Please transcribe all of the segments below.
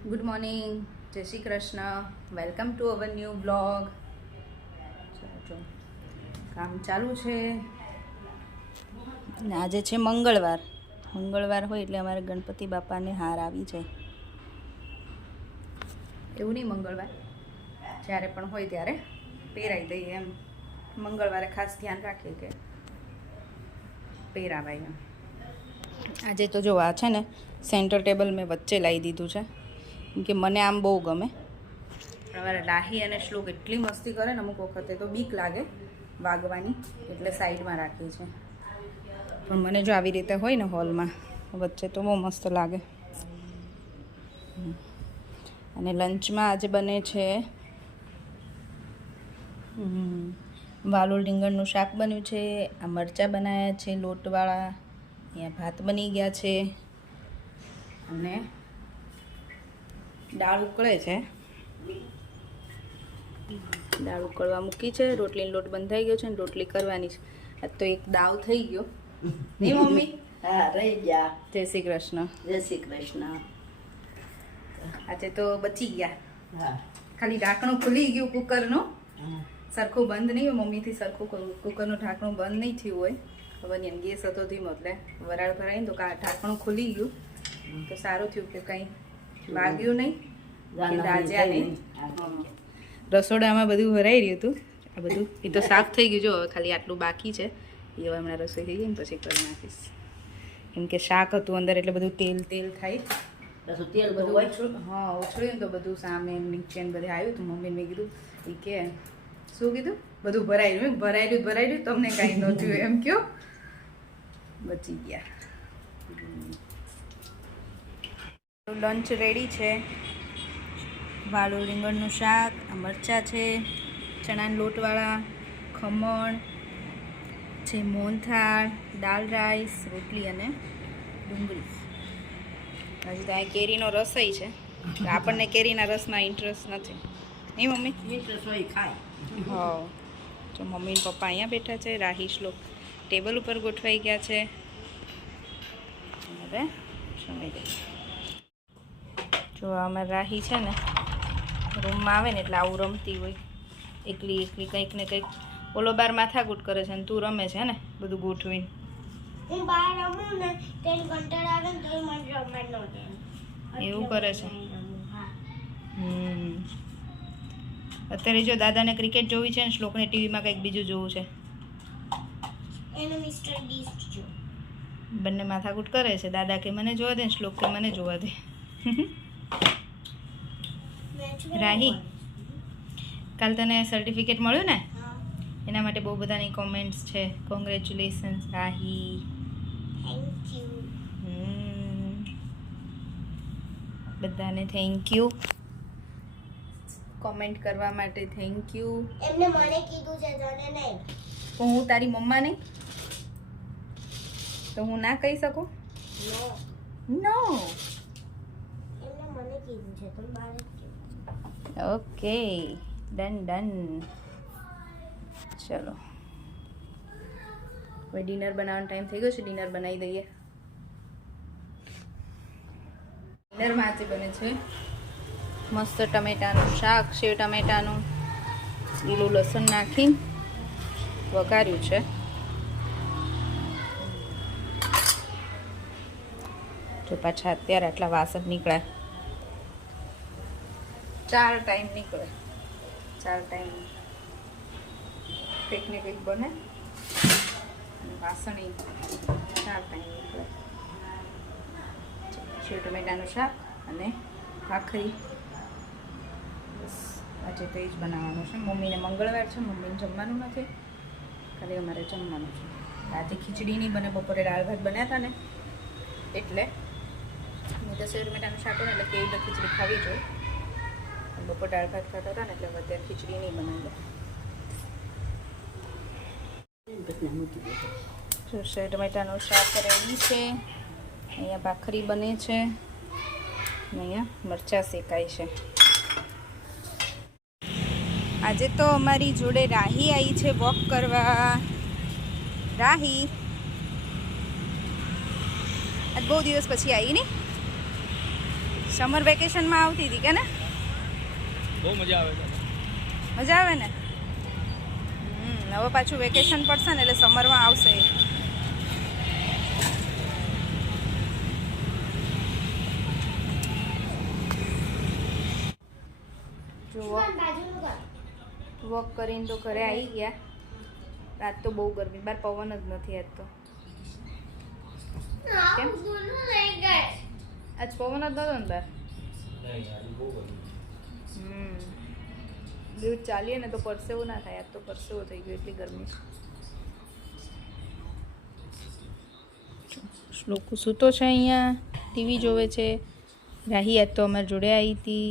Good morning, જય Shri Krishna. Welcome to our new blog. જો કામ ચાલુ છે ને આજે છે મંગળવાર હોય એટલે અમારે ગણપતિ બાપાને હાર આવી જાય. એવું નહીં, મંગળવાર જ્યારે પણ હોય ત્યારે પહેરાવી દઈએ એમ. મંગળવારે ખાસ ધ્યાન રાખીએ કે પહેરાવાય એમ. આજે તો જો આ છે ને સેન્ટર ટેબલ મેં વચ્ચે લાવી દીધું છે કેમ કે મને આમ બહુ ગમે. અમારે લાહી અને શ્લોક એટલી મસ્તી કરે ને અમુક વખતે તો બીક લાગે વાગવાની, એટલે સાઈડમાં રાખી છે. પણ મને જો આવી રીતે હોય ને હોલમાં વચ્ચે તો બહુ મસ્ત લાગે. અને લંચમાં આજે બને છે વાલોળ રીંગણનું શાક બન્યું છે, આ મરચાં બનાવ્યા છે લોટવાળા, અહીંયા ભાત બની ગયા છે અને દાળ ઉકળે છે. દાળ ઉકળવા મૂકી છે, રોટલીનો લોટ બંધાઈ ગયો છે ને રોટલી કરવાની છે. આજ તો એક દાવ થઈ ગયો નહીં મમ્મી? હા, રહી ગયા. જય શ્રી કૃષ્ણ. જય શ્રી કૃષ્ણ. આજે તો બચી ગયા. હા, ખાલી ઢાંકણું ખુલી ગયું કુકરનું, હા. સરખું બંધ નહીં હોય. મમ્મીથી સરખું કુકરનું ઢાંકણું બંધ નહીં થયું હોય, ખબર નહીં એમ ગેસ હતો ધીમો એટલે વરાળ ભરાઈને તો ઢાંકણું ખુલી ગયું. તો સારું થયું કે કંઈ વાગ્યું નહીં કે દાજ્યા નહીં. રસોડામાં બધું ભરાઈ રહ્યું હતું. આ બધું એ તો સાફ થઈ ગયું. જો હવે ખાલી આટલું બાકી છે, એ હવે હમણાં રસોઈ થઈ ગઈ ને પછી કરી નાખીશ. કેમ કે શાક હતું અંદર એટલે બધું તેલ થાય. પાછું તેલ બધું બધું ઉછળ્યું ને તો બધું સામે નીચે ને બધે આવ્યું. તો મમ્મીને મેં કીધું એ કે શું કીધું, બધું ભરાયેલું તમને કાંઈ ન થયું એમ કયો. બચી ગયા. લંચ રેડી છે. વાલોળ રીંગણનું શાક, આ મરચાં છે, ચણાના લોટવાળા, ખમણ છે, મોહનથાળ, દાળ રાઈસ, રોટલી અને ડુંગળી. હજી તો અહીં કેરીનો રસોઈ છે. આપણને કેરીના રસમાં ઇન્ટરેસ્ટ નથી નહીં મમ્મી? રસોઈ ખાય. હા, તો મમ્મી ને પપ્પા અહીંયા બેઠા છે. રાહી શ્લોક ટેબલ ઉપર ગોઠવાઈ ગયા છે. હવે જમી દઈએ. જો અમારે રાહી છે ને રૂમમાં આવે ને એટલે આવું રમતી હોય, એકલી કંઈક ને કંઈક. ઓલો બાર માથાકૂટ કરે છે ને તું રમે છે ને બધું ગોઠવીને. હું બહાર રમું ને તેને કંટાળો આવે ને તો મને રમવા ન દે. એવું કરે છે. અત્યારે જો દાદાને ક્રિકેટ જોવી છે ને શ્લોકને ટીવીમાં કંઈક બીજું જોવું છે. એને મિસ્ટર બીસ્ટ જો. બંને માથાકૂટ કરે છે. દાદા કે મને જોવા દે ને શ્લોક કે મને જોવા દે. રાહી, કાલ તને સર્ટિફિકેટ મળ્યું ને, એના માટે બહુ બધાની કોમેન્ટ્સ છે. Congratulations Rahi. Thank you. બધાને થેન્ક યુ. કોમેન્ટ કરવા માટે થેન્ક યુ. એમને મને કીધું છે તને નહીં. તો હું તારી મમ્મા નહીં તો હું ના કહી શકું? નો. એમને મને કીધું છે તો બહાર જ કીધું. Okay, done. ચલો, હવે ડિનર બનાવવાનો ટાઈમ થઈ ગયો છે. ડિનર બનાવી દઈએ. ડિનરમાં આજે બને છે મસ્ત ટમેટાનું શાક, સેવ ટમેટાનું, લીલું લસણ નાખી વઘાર્યું છે. જો પાછા અત્યારે આટલા વાસણ નીકળ્યા. 4 ટાઈમ નીકળે. 4 ટાઈમ કંઈક ને કંઈક બને અને વાસણ 4 ટાઈમ નીકળે. સેવ ટમેટાનું શાક અને ભાખરી. બસ આજે તો એ જ બનાવવાનું છે. મમ્મીને મંગળવાર છે, મમ્મીને જમવાનું નથી, ખાલી અમારે જમવાનું છે. આજે ખીચડી નહીં બને. બપોરે દાળ ભાત બન્યા હતા ને એટલે મેં તો સેવ ટમેટાનું શાક ને એટલે કેવી તો ખીચડી ખાવી જોઈએ. બપોર દાળ ભાત ખાતા હતા ને એટલે અત્યારે ખીચડી નહીં બનાવી. જો સેવ ટમેટાનું શાક રેડી છે. અહીંયા ભાખરી બને છે અને અહીંયા મરચાં શેકાય છે. આજે તો અમારી જોડે રાહી આવી છે વોક કરવા. રાહી આજ બહુ દિવસ પછી આવી ને. સમર વેકેશનમાં આવતી હતી કે ને? બહુ મજા આવે છે. મજા આવે ને? હવે પાછું વેકેશન પડશે ને એટલે સમરમાં આવશે. જો બાજુનું ઘર. વોક કરીને તો ઘરે આવી ગયા. રાત તો બહુ ગરમી, બહાર પવન જ નથી આજ તો. કેમ? આજ પવન જ નતો ને બહાર. દૂધ ચાલીએ ને તો પરસેવું ના થાય. આજ તો પરસેવો થઈ ગયો, એટલી ગરમી. શ્લોકુ સૂતો છે અહીંયા, ટીવી જોવે છે. રાહી આજ તો અમારી જોડે આવી હતી.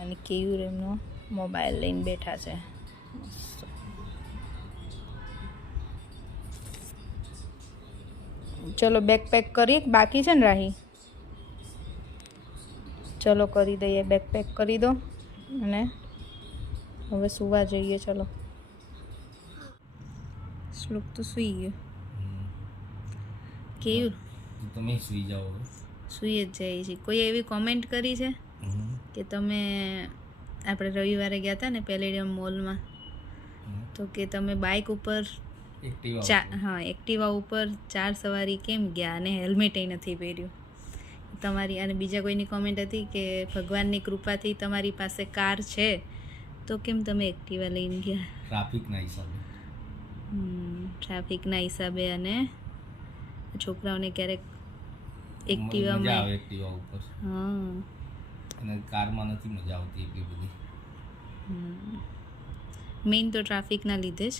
અને કેયુર એમનો મોબાઈલ લઈને બેઠા છે. ચલો બેગ પેક કરીએ. બાકી છે ને રાહી? ચલો કરી દઈએ, બેગ પેક કરી દો અને હવે સુવા જઈએ. ચલો. શ્લોક તો સૂઈ ગયો. કેવું? તમે સુઈ જાઓ હવે. સૂઈ જ જાય છે. કોઈ એવી કોમેન્ટ કરી છે કે તમે આપણે રવિવારે ગયા હતા ને પેલેડિયમ મોલમાં, તો કે તમે બાઇક ઉપર એક્ટિવા ઉપર 4 સવારી કેમ ગયા અને હેલ્મેટ નથી પહેર્યું? તમારી અને બીજા કોઈની કોમેન્ટ હતી કે ભગવાનની કૃપાથી તમારી પાસે કાર છે તો કેમ તમે એક્ટિવા લઈને ગયા? ટ્રાફિકના હિસાબે. ટ્રાફિકના હિસાબે. અને છોકરાઓને ક્યારેક મજા એક્ટિવામાં આવે એક્ટિવા ઉપર. હા, અને કારમાં નથી મજા આવતી એટલી બધી. મેઇન તો ટ્રાફિકના લીધે જ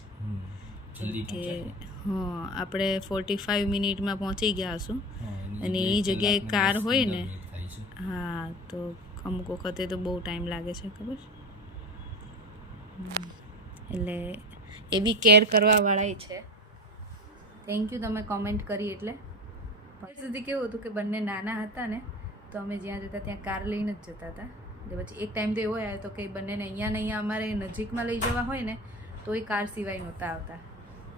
જલ્દી કે પહોંચાય. આપણે 45 મિનિટમાં પહોંચી ગયા હશું હા, અને એ જગ્યાએ જગ્યાએ કલાકને કાર 10-15 હોય ને, મિનિટ થાય છે. હા, તો અમુક વખતે તો બહુ ટાઈમ લાગે છે, ખબર? એટલે એવી કેર કરવાવાળાય છે. થેન્ક યુ તમે કોમેન્ટ કરી. એટલે સુધી કેવું હતું કે બંને નાના હતા ને તો અમે જ્યાં જતા ત્યાં કાર લઈને જ જતા હતા. એટલે પછી એક ટાઈમ તો એવો આવ્યો હતો કે બંનેને અહીંયા ને અહીંયા અમારે નજીકમાં લઈ જવા હોય ને તો એ કાર સિવાય નહોતા આવતા.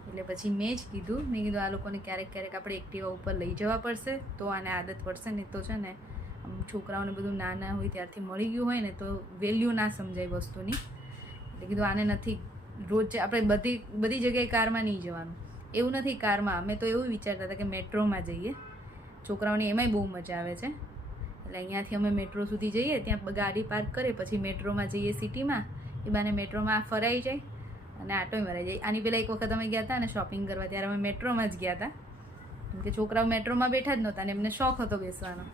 એટલે પછી મેં જ કીધું, આ લોકોને ક્યારેક ક્યારેક આપણે એક્ટિવા ઉપર લઈ જવા પડશે તો આને આદત પડશે. ને તો છે ને છોકરાઓને બધું નાના હોય ત્યારથી મળી ગયું હોય ને તો વેલ્યુ ના સમજાય વસ્તુની. એટલે કીધું આને નથી રોજ આપણે બધી જગ્યાએ કારમાં નહીં જવાનું. એવું નથી કારમાં, અમે તો એવું વિચારતા હતા કે મેટ્રોમાં જઈએ. છોકરાઓને એમાંય બહુ મજા આવે છે. એટલે અહીંયાથી અમે મેટ્રો સુધી જઈએ, ત્યાં ગાડી પાર્ક કરીએ, પછી મેટ્રોમાં જઈએ સિટીમાં. એ બાને મેટ્રોમાં ફરાઈ જાય અને આટોય મરાઈ જાય. આની પહેલાં એક વખત અમે ગયા હતા ને શોપિંગ કરવા, ત્યારે અમે મેટ્રોમાં જ ગયા હતા. કેમ કે છોકરાઓ મેટ્રોમાં બેઠા જ નહોતા ને એમને શોખ હતો બેસવાનો.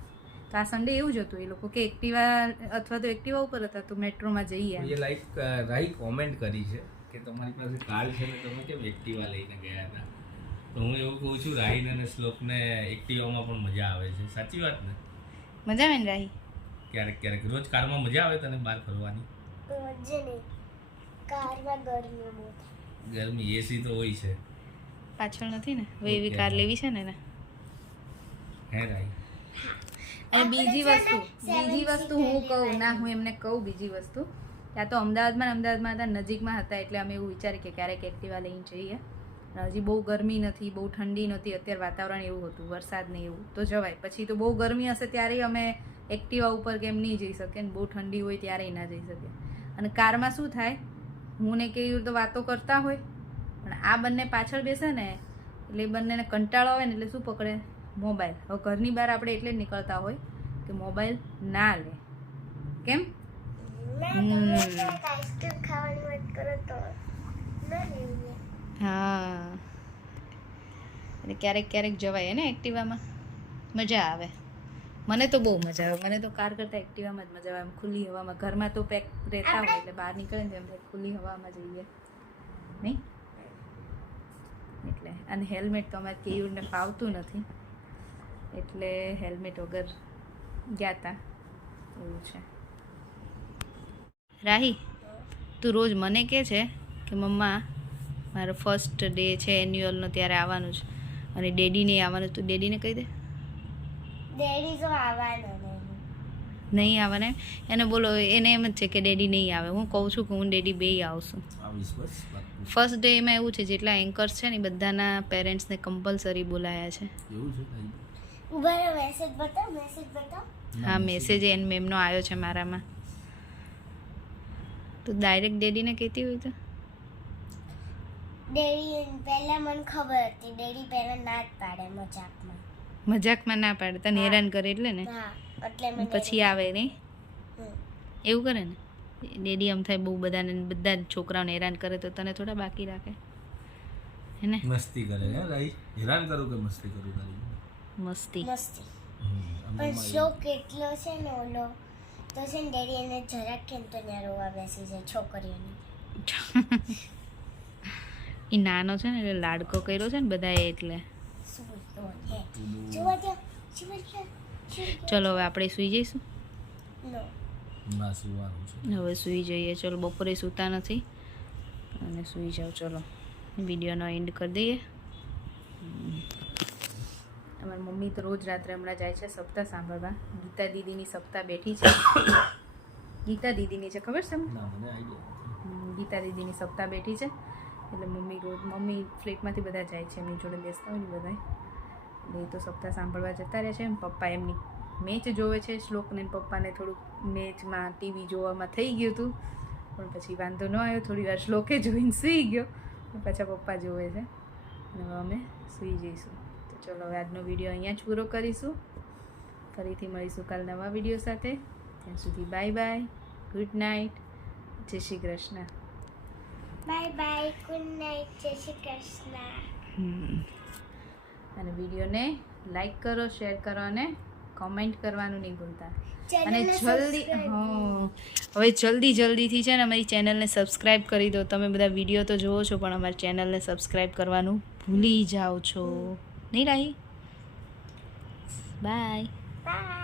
તો આ સન્ડે એવું જ હતું, એ લોકો કે એક્ટિવા અથવા તો એક્ટિવા ઉપર હતા તો મેટ્રોમાં જઈએ. એ રાઈ કોમેન્ટ કરી છે કે તમારી પાસે કાર છે ને તમે કેમ એક્ટિવા લઈને ગયા હતા? તો હું એવું કહું છું, રાહીને અને શ્લોકને એક્ટિવામાં પણ મજા આવે છે. સાચી વાત ને? મજા આવે ને રાહી? ક્યારેક ક્યારેક. રોજ કારમાં મજા આવે તને બહાર ફરવાની? મજા નહીં. કારમાં ગરમી બહુ થાય. ગરમી એસી તો હોય છે. પાછળ નથી ને, હવે એવી કાર લેવી છે ને. હે રાઈ? અને બીજી વસ્તુ હું કહું ના, હું એમને કહું બીજી વસ્તુ. ત્યાં તો અમદાવાદમાં હતા, નજીકમાં હતા, એટલે અમે એવું વિચારીએ કે ક્યારેક એક્ટિવા લઈને જઈએ. હજી બહુ ગરમી નથી, બહુ ઠંડી નથી. અત્યારે વાતાવરણ એવું હતું, વરસાદ ને એવું તો જવાય. પછી તો બહુ ગરમી હશે ત્યારે અમે એક્ટિવા ઉપર કેમ નહીં જઈ શકીએ, ને બહુ ઠંડી હોય ત્યારે ના જઈ શકીએ. અને કારમાં શું થાય, હું ને કેયુર તો વાતો કરતા હોય, પણ આ બંને પાછળ બેસે ને એટલે એ બંનેને કંટાળો આવે ને એટલે શું પકડે? મોબાઈલ. હવે ઘરની બહાર આપણે એટલે જ નીકળતા હોય કે મોબાઈલ ના લે. કેમ? આઈસ્ક્રીમ ખાવાની વાત કરો તો ના લેવું. હા, એટલે ક્યારેક ક્યારેક જવાય ને એક્ટિવામાં, મજા આવે. મને તો બહુ મજા આવે. મને તો કાર કરતાં એક્ટિવામાં જ મજા આવે. ખુલ્લી હવામાં, ઘરમાં તો પેક રહેતા હોય એટલે બહાર નીકળે ને એમ ખુલ્લી હવામાં જઈએ નહીં એટલે. અને હેલ્મેટ તો અમારે કેયુરને ફાવતું નથી એટલે હેલ્મેટ વગર ગયા હતા. એવું છે. રાહી, તું રોજ મને કહે છે કે મમ્મા મારો ફર્સ્ટ ડે છે એન્યુઅલનો ત્યારે આવવાનું છે અને ડેડી નહીં આવવાનું. તું ડેડીને કહી દે. ડેડી તો આવવાના નહીં આવવાના એને બોલો. એને એમ જ છે કે ડેડી નહીં આવે. હું કહું છું કે હું ડેડી બેય આવશું. ફર્સ્ટ ડે એમાં એવું છે જેટલા એન્કર્સ છે ને બધાના પેરેન્ટ્સને કમ્પલસરી બોલાયા છે. એવું છે? ઉભા રહો, મેસેજ બતાવ. હા મેસેજ એન મેમનો આવ્યો છે મારામાં. તો ડાયરેક્ટ ડેડીને કહેતી હોય તો ડેડી પહેલા મને ખબર હતી, ડેડી પહેલા ના જ પાડે મજાકમાં. મજાકમાં ના પાડે તને હેરાન કરે એટલે ને હા, એટલે મેં પછી આવે નહીં હમ. એવું કરે ને ડેડી આમ થાય બહુ બધાને બધા છોકરાઓને હેરાન કરે તો તને થોડા બાકી રાખે હે ને મસ્તી કરે હે રાઈ હેરાન કરું કે મસ્તી કરું તારી મસ્તી મસ્તી. પણ શ્લોક કેટલો છે ને ઓલો, તો છે ને ડેડી એને જરાક કેમ તો ત્યાં રોવા બેસી જાય છોકરીઓને. એ નાનો છે ને એટલે લાડકો કર્યો છે ને બધાએ એટલે શું તો હે જોવા દો. ચલો હવે આપણે સૂઈ જઈશું. નો ના સુવાનું છે હવે સૂઈ જઈએ. ચલો બપોરે સૂતા નથી અને સૂઈ જાઓ. ચલો વિડીયોનો એન્ડ કરી દઈએ. અમારી મમ્મી તો રોજ રાત્રે હમણાં જાય છે સપ્તાહ સાંભળવા. ગીતા દીદીની સપ્તાહ બેઠી છે. ગીતા દીદીની છે ખબર છે તમને? ના મને આઈડિયા ગીતા દીદીની સપ્તાહ બેઠી છે એટલે મમ્મી ફ્લેટમાંથી બધા જાય છે એમની જોડે બેસતા હોય ને બધા એટલે એ તો સપ્તાહ સાંભળવા જતા રહે છે. પપ્પા એમની મેચ જોવે છે. શ્લોકને પપ્પાને થોડુંક મેચમાં ટીવી જોવામાં થઈ ગયું હતું પણ પછી વાંધો ન આવ્યો. થોડી વાર શ્લોકે જોઈને સૂઈ ગયો પાછા પપ્પા જોવે છે અને હવે અમે સૂઈ જઈશું. તો ચલો હવે આજનો વિડીયો અહીંયા જ પૂરો કરીશું. ફરીથી મળીશું કાલ નવા વિડીયો સાથે. ત્યાં સુધી બાય બાય, ગુડ નાઇટ, જય Shri Krishna. Bye bye, good night, જય શ્રી કૃષ્ણ. અને વિડીયોને લાઈક કરો, શેર કરો અને કોમેન્ટ કરવાનું નહીં ભૂલતા. અને જલ્દી હવે જલ્દીથી છે ને અમારી ચેનલને સબસ્ક્રાઈબ કરી દો. તમે બધા વિડીયો તો જોવો છો પણ અમારી ચેનલને સબસ્ક્રાઈબ કરવાનું ભૂલી જાઓ છો નહીં રાહી? બાય. બાય.